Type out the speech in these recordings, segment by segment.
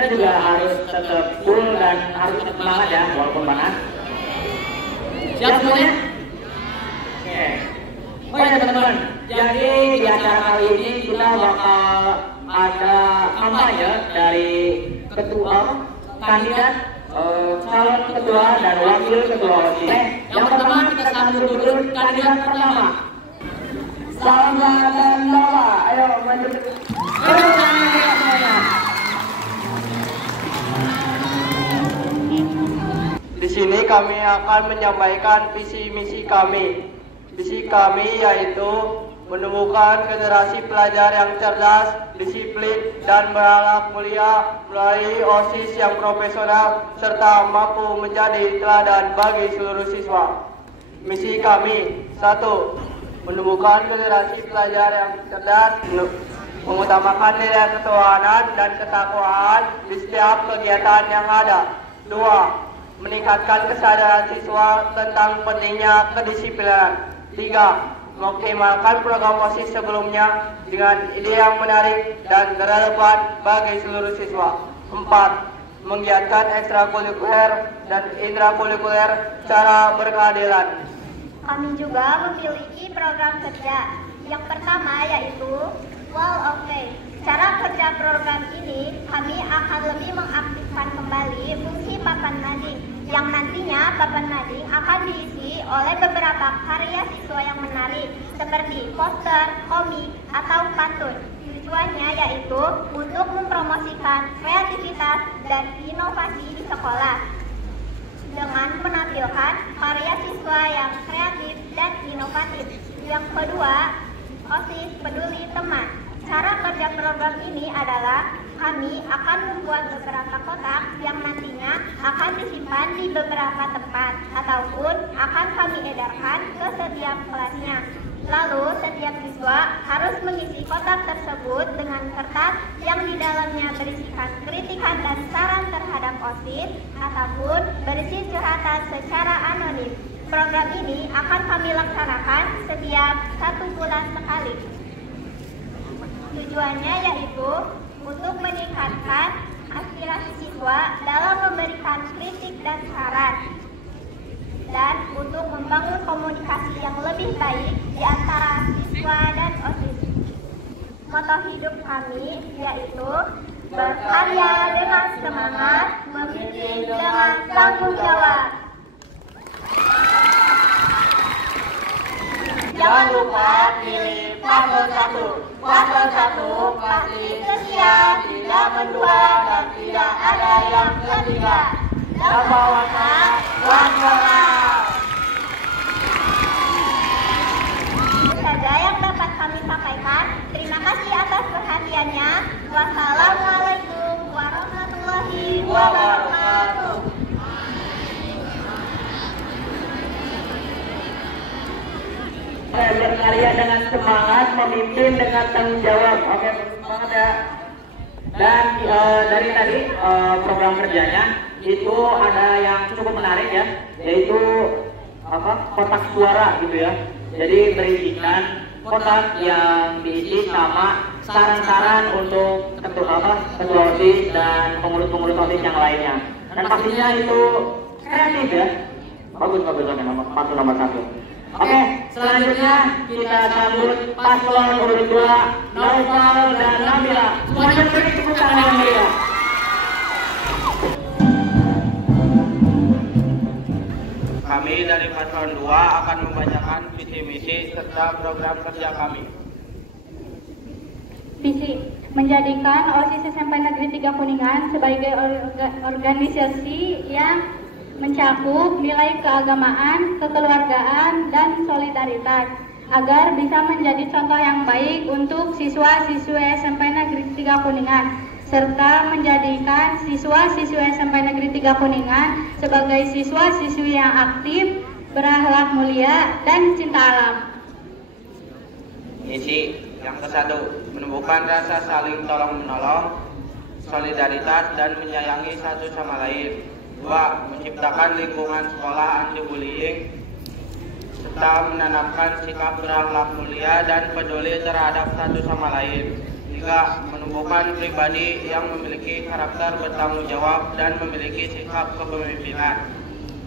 kita juga harus tetap cool dan harus tetap semangat ya, walaupun panas. Siap semuanya? Oke. Oh ya teman-teman, jadi di acara kali ini kita bakal ada kampanye dari ketua kandidat calon ketua dan wakil ketua OSIS. Yang pertama kita sambut dulu kandidat pertama. Salma dan Nova, ayo maju. Di sini kami akan menyampaikan visi misi kami. Visi kami yaitu menumbuhkan generasi pelajar yang cerdas, disiplin, dan berakhlak mulia melalui OSIS yang profesional serta mampu menjadi teladan bagi seluruh siswa. Misi kami: 1. Menumbuhkan generasi pelajar yang cerdas, mengutamakan nilai ketuhanan dan ketakwaan di setiap kegiatan yang ada. 2. Meningkatkan kesadaran siswa tentang pentingnya kedisiplinan. 3. Mengoptimalkan program OSIS sebelumnya dengan ide yang menarik dan relevan bagi seluruh siswa. 4. Menggiatkan ekstrakurikuler dan intrakurikuler secara berkeadilan. Kami juga memiliki program kerja. Yang pertama yaitu Wall of Faith. Cara kerja program ini, kami akan lebih mengaktifkan kembali fungsi papan mading, yang nantinya papan mading akan diisi oleh beberapa karya siswa yang menarik, seperti poster, komik, atau pantun. Tujuannya yaitu untuk mempromosikan kreativitas dan inovasi di sekolah, dengan menampilkan karya siswa yang kreatif dan inovatif. Yang kedua, OSIS Peduli Teman. Cara kerja program ini adalah kami akan membuat beberapa kotak yang nantinya akan disimpan di beberapa tempat ataupun akan kami edarkan ke setiap kelasnya. Lalu setiap siswa harus mengisi kotak tersebut dengan kertas yang di dalamnya berisikan kritikan dan saran terhadap OSIS ataupun berisi curhatan secara anonim. Program ini akan kami laksanakan setiap 1 bulan sekali. Tujuannya yaitu untuk meningkatkan aspirasi siswa dalam memberikan kritik dan saran, dan untuk membangun komunikasi yang lebih baik di antara siswa dan OSIS. Moto hidup kami yaitu berkarya dengan semangat, memimpin dengan tanggung jawab. Jangan lupa pilih paslon 1. Paslon 1 pasti setia, tidak mendua, dan tidak ada yang ketiga. Lomba warna, warna. Itu saja yang dapat kami sampaikan. Terima kasih atas perhatiannya. Wassalamualaikum warahmatullahi wabarakatuh. Berkarya dengan semangat, memimpin dengan tanggung jawab. Oke, semangat ya. Dan dari tadi program kerjanya itu ada yang cukup menarik ya, yaitu kotak suara gitu ya. Jadi berisikan kotak yang diisi sama saran-saran untuk ketua OSIS dan pengurus-pengurus OSIS yang lainnya. Dan pastinya itu kreatif ya. Bagus paslon nomor 1. Oke, selanjutnya kita sambut paslon nomor 2, Naufal dan Nabila. Semuanya beri tepuk tangan yang meriah. Kami dari paslon 2 akan membacakan visi misi serta program kerja kami. Visi: menjadikan OSIS SMP Negeri 3 Kuningan sebagai organisasi yang mencakup nilai keagamaan, kekeluargaan, dan solidaritas agar bisa menjadi contoh yang baik untuk siswa-siswi SMP Negeri 3 Kuningan, serta menjadikan siswa-siswi SMP Negeri 3 Kuningan sebagai siswa-siswi yang aktif, berakhlak mulia, dan cinta alam. Misi yang ke-1, menumbuhkan rasa saling tolong-menolong, solidaritas, dan menyayangi satu sama lain. 2. Menciptakan lingkungan sekolah anti bullying serta menanamkan sikap berakhlak mulia dan peduli terhadap satu sama lain. 3. Ketiga, menumbuhkan pribadi yang memiliki karakter bertanggung jawab dan memiliki sikap kepemimpinan.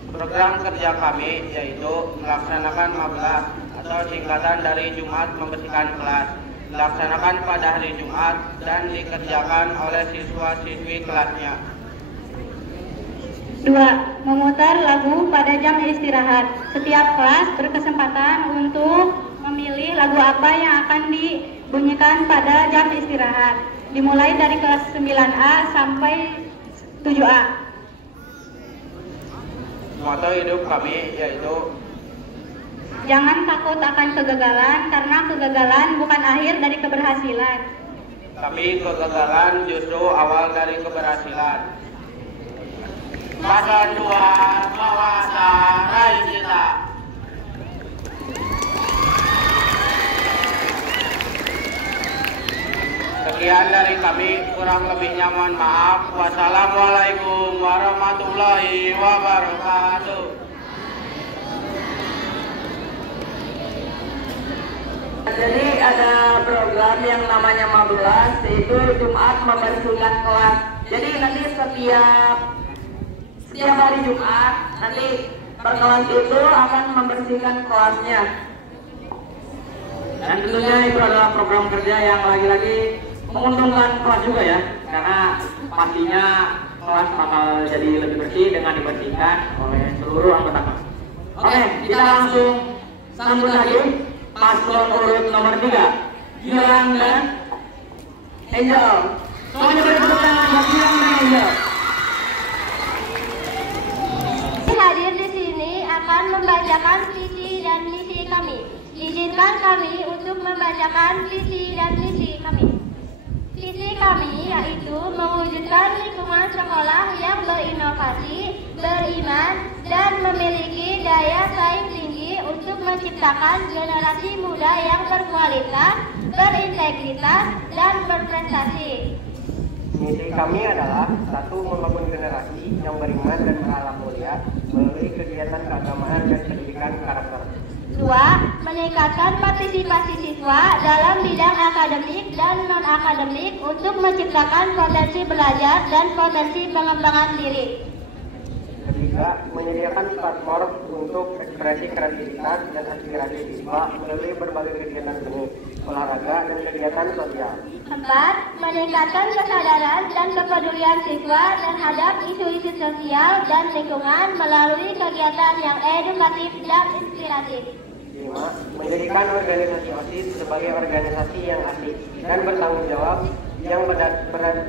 Program kerja kami yaitu melaksanakan mabla atau singkatan dari Jumat membersihkan kelas, dilaksanakan pada hari Jumat dan dikerjakan oleh siswa-siswi kelasnya. 2. Memutar lagu pada jam istirahat. Setiap kelas berkesempatan untuk memilih lagu apa yang akan dibunyikan pada jam istirahat. Dimulai dari kelas 9A sampai 7A. Moto hidup kami yaitu Jangan takut akan kegagalan, karena kegagalan bukan akhir dari keberhasilan. Tapi kegagalan justru awal dari keberhasilan. Paslon 2, Mawasa Raih Cita. Sekian dari kami, kurang lebihnya mohon maaf. Wassalamualaikum warahmatullahi wabarakatuh. Jadi ada program yang namanya Mablas, yaitu Jumat membersihkan kelas. Jadi nanti setiap hari Jumat nanti per kelas itu akan membersihkan kelasnya. Dan tentunya itu adalah program kerja yang lagi-lagi menguntungkan kelas juga ya, karena pastinya kelas bakal jadi lebih bersih dengan dibersihkan oleh seluruh anggota kelas. Oke, kita langsung sambut lagi paslon urut nomor 3, Gilang dan Angel. Semuanya beri tepuk tangan buat Gilang dan Angel. Hadir di sini akan membacakan visi dan misi kami. Izinkan kami untuk membacakan visi dan misi kami. Visi kami yaitu mewujudkan lingkungan sekolah yang berinovasi, beriman, dan memiliki daya saing tinggi untuk menciptakan generasi muda yang berkualitas, berintegritas, dan berprestasi. Misi kami adalah 1. Membangun generasi yang beriman dan berakhlak mulia melalui kegiatan keagamaan dan pendidikan karakter. 2. Meningkatkan partisipasi siswa dalam bidang akademik dan non-akademik untuk menciptakan potensi belajar dan potensi pengembangan diri. 3. Menyediakan platform untuk ekspresi kreativitas dan aspirasi siswa melalui berbagai kegiatan seni, olahraga, dan kegiatan sosial. 4. Meningkatkan kesadaran dan kepedulian siswa terhadap isu-isu sosial dan lingkungan melalui kegiatan yang edukatif dan inspiratif. 5. Menjadikan organisasi OSIS sebagai organisasi yang asik dan bertanggung jawab yang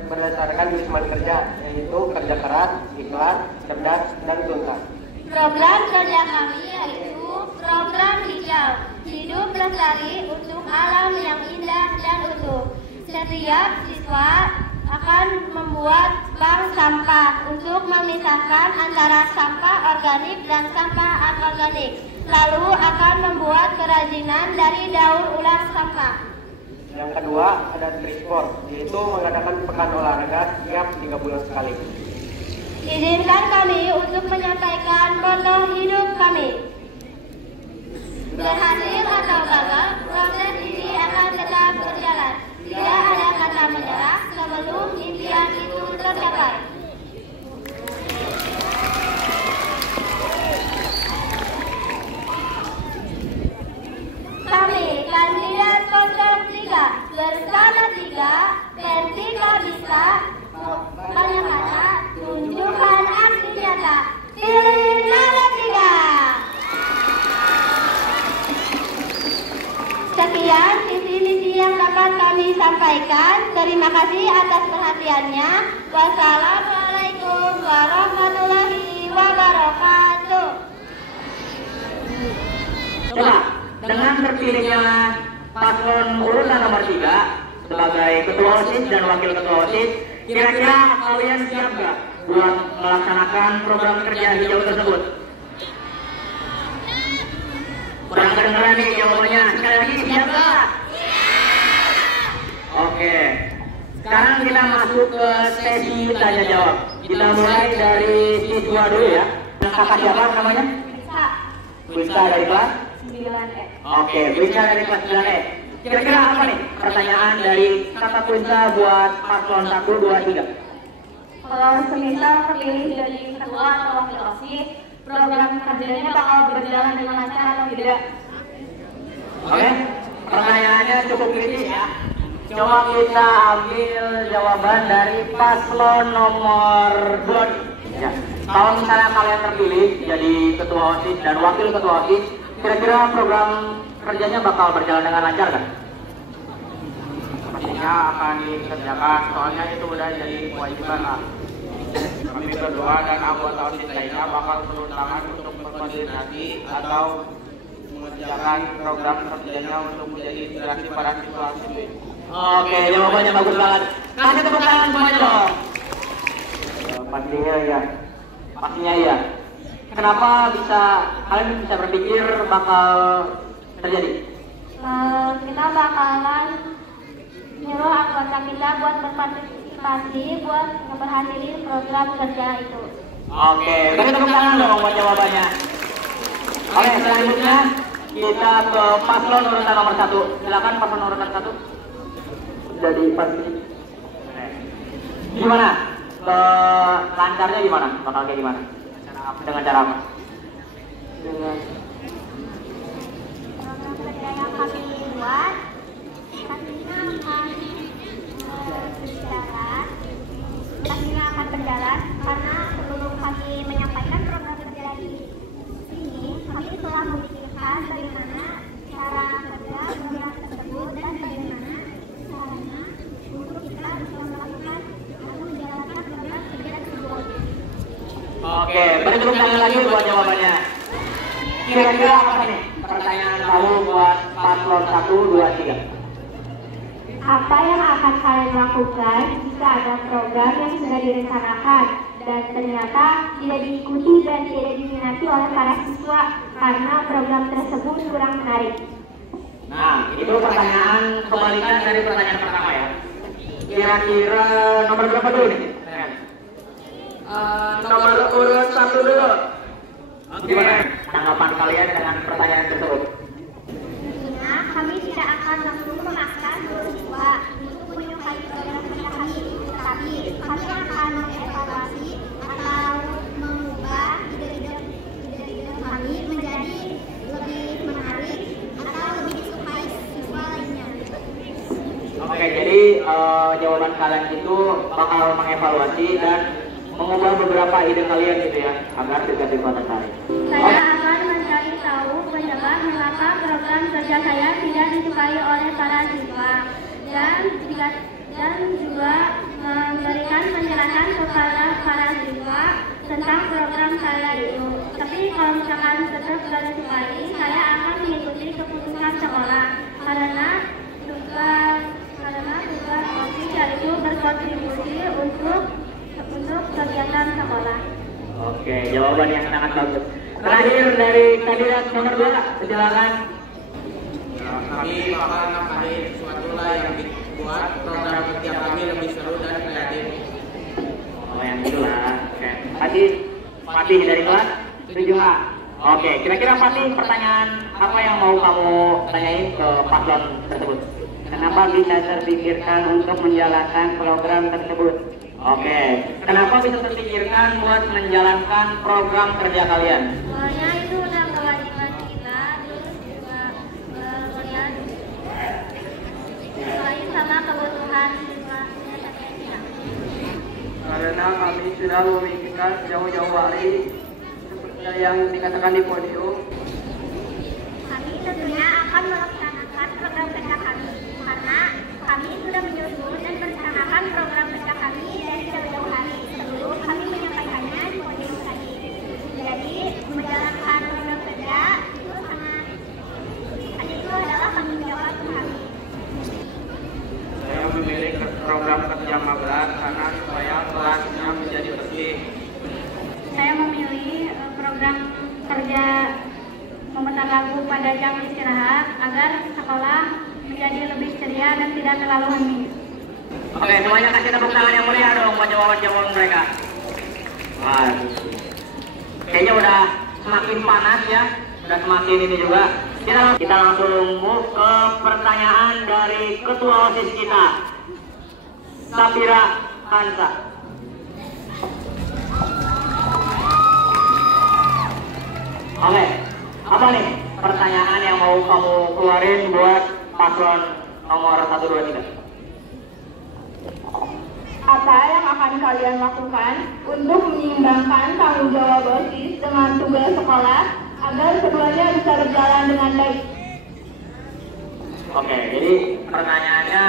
berdasarkan wisman kerja, yaitu kerja keras, ikhlas, cerdas, dan tuntas. Program kerja kami yaitu program hijau, hidup lestari untuk alam yang indah dan utuh. Setiap siswa akan membuat bank sampah untuk memisahkan antara sampah organik dan sampah anorganik. Lalu akan membuat kerajinan dari daur ulang sampah. Yang kedua ada street sport, yaitu mengadakan pekan olahraga setiap 3 bulan sekali. Izinkan kami untuk menyampaikan moto hidup kami. Berhasil atau gagal, proses ini akan tetap berjalan. Tidak ada kata menyerah sebelum impian itu tercapai. Kami kandidat 03 bersama 3 Vertika bisa banyak kata tunjukkan aksi nyata. Pilih nomor 3. Sekian visi-misi yang dapat kami sampaikan. Terima kasih atas perhatiannya. Wassalamualaikum warahmatullahi wabarakatuh. Coba, dengan terpilihnya paslon urutan nomor 3 sebagai ketua OSIS dan wakil ketua OSIS, kira-kira kalian siap nggak buat melaksanakan program kerja hijau tersebut? Kurang kedengeran nih jawabannya. Sekali lagi, siap nggak? Oke. Sekarang kita masuk ke sesi tanya jawab. Kita mulai dari siswa dulu ya. Kakak siapa namanya? Wista dari kelas? 9E. Oke, Wista dari kelas 9E. Kira-kira apa nih pertanyaan dari kata kunci buat paslon 1, 2, 3? Kalau semisal terpilih jadi ketua atau wakil OSIS, program kerjanya bakal berjalan dengan lancar atau tidak? Oke, pertanyaannya cukup kritis ya. Coba kita ambil jawaban dari paslon nomor 2. Ya. Kalau misalnya kalian terpilih jadi ketua OSIS dan wakil ketua OSIS, kira-kira program kerjanya bakal berjalan dengan lancar kan? Pastinya akan dikerjakan, soalnya itu udah jadi kewajiban lah. Kami berdua dan anggota OSIS lainnya bakal turun tangan untuk berkoordinasi atau mengerjakan program kerjanya untuk menjadi inspirasi para siswa-siswi. Oke, jawabannya bagus banget. Kasih tepuk tangan semuanya dong. Pastinya ya. Pastinya iya. Kenapa kalian bisa berpikir bakal terjadi? Kita bakalan nyuruh anggota kita buat berpartisipasi buat ngeberhasiin program kerja itu. Oke, kasih tepuk tangan dong buat jawabannya. Oke, selanjutnya kita ke paslon urutan nomor 1. Silakan paslon urutan 1. Jadi pasti. Gimana? Lancarnya gimana? Bakal kayak gimana? Dengan cara apa? Dengan Program kerja yang kami buat pastinya akan berjalan karena sebelum kami menyampaikan program kerja di sini, kami telah memikirkan bagaimana cara kerja program tersebut dan bagaimana caranya untuk kita bisa melakukan atau menjalankan program kerja tersebut. Oke, beri tepuk tangan lagi buat jawabannya. Kira-kira apa nih pertanyaan kamu buat paslon 1, 2, 3? Apa yang akan kalian lakukan jika ada program yang sudah direncanakan dan ternyata tidak diikuti dan tidak diminati oleh para siswa karena program tersebut kurang menarik? Nah, itu pertanyaan kebalikan dari pertanyaan pertama ya. Kira-kira nomor berapa dulu nih? nomor urut 1 dulu. Gimana tanggapan kalian dengan pertanyaan tersebut? Tentunya kami tidak akan langsung memaksa seluruh siswa untuk menyukai program kerja kami, tetapi kami akan mengevaluasi atau mengubah ide-ide kami menjadi lebih menarik atau lebih disukai siswa lainnya. Oke, jadi jawaban kalian itu bakal mengevaluasi dan mengubah beberapa ide kalian gitu ya, agar tidak tertarik. Saya akan mencari tahu penyebab mengapa program kerja saya tidak disukai oleh para siswa dan juga memberikan penjelasan kepada para siswa tentang program saya itu. Tapi kalau misalkan tetap tidak disukai, saya akan mengikuti keputusan sekolah karena tugas OSIS yaitu berkontribusi untuk kegiatan sekolah. Oke, jawaban yang sangat bagus. Terakhir dari kandidat nomor 2, silakan. Kami bakal nambahin sesuatu lah yang dibuat program kerja kami lebih seru dan kreatif. Oh, yang itulah. Oke, kasih Fatih dari kelas 7A. Oke, kira-kira Fatih pertanyaan apa yang mau kamu tanyain ke paslon tersebut? Kenapa bisa terpikirkan untuk menjalankan program tersebut? Oke, kenapa bisa terpikirkan buat menjalankan program kerja kalian? Soalnya itu udah kewajiban kita, terus juga melihat sesuai sama kebutuhan siswa. Karena kami sudah memikirkan jauh-jauh hari seperti yang dikatakan di podium. Kami tentunya akan melaksanakan program kerja kami karena kami sudah menyusun dan merencanakan program kerja kami dari jauh-jauh hari sebelum kami menyampaikannya di podium tadi. Jadi menjalankan program kerja itu adalah tanggung jawab kami. Saya memilih program kerja magelang karena supaya kelasnya menjadi bersih. Saya memilih program kerja memutar lagu pada jam istirahat agar sekolah menjadi lebih ceria dan tidak terlalu hening. Oke, semuanya kasih tepuk tangan yang mulia dong buat jawaban-jawaban mereka. Wah, kayaknya udah semakin panas ya, udah semakin ini juga. Kita langsung move ke pertanyaan dari ketua OSIS kita, Safira Hansa. Oke, apa nih pertanyaan yang mau kamu keluarin buat paslon nomor 1, 2, 3? Apa yang akan kalian lakukan untuk menyeimbangkan tanggung jawab OSIS dengan tugas sekolah agar keduanya bisa berjalan dengan baik? Oke, jadi pertanyaannya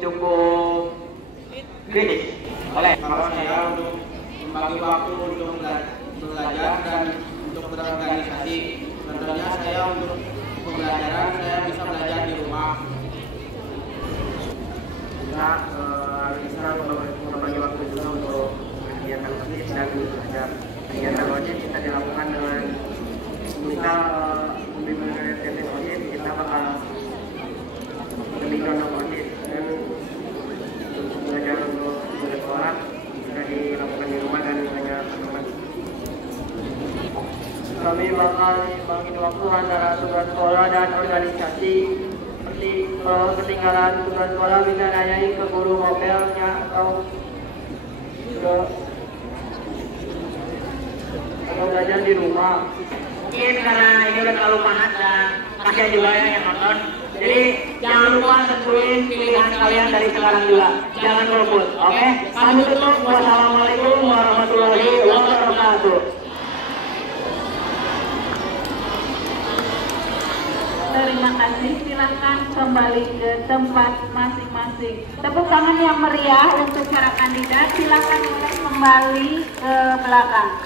cukup kritis. Oke. Kalau saya untuk membagi waktu untuk belajar dan untuk berorganisasi, sebenarnya saya untuk pembelajaran saya bisa belajar di rumah. Kita bisa membagi waktu juga untuk kegiatan OSIS dan belajar. Kegiatan OSIS kita dilakukan dengan misal kegiatan OSIS kita bakal lebih condong OSIS dan belajar untuk sekolah bisa dilakukan di rumah dan hanya teman. Kami bakal bagi waktu antara tugas sekolah dan organisasi. Seperti kalau ketinggalan tugas sekolah bisa nanyain ke guru mobilnya atau belajar di rumah. Mungkin karena ini udah terlalu panas dan kasihan juga ya yang nonton. Jadi jangan lupa tentuin pilihan kalian dari sekarang juga. Jangan golput, oke? Kami tutup. Wassalamualaikum warahmatullahi wabarakatuh. Terima kasih, silakan kembali ke tempat masing-masing. Tepuk tangan yang meriah untuk para kandidat, silakan mulai kembali ke belakang.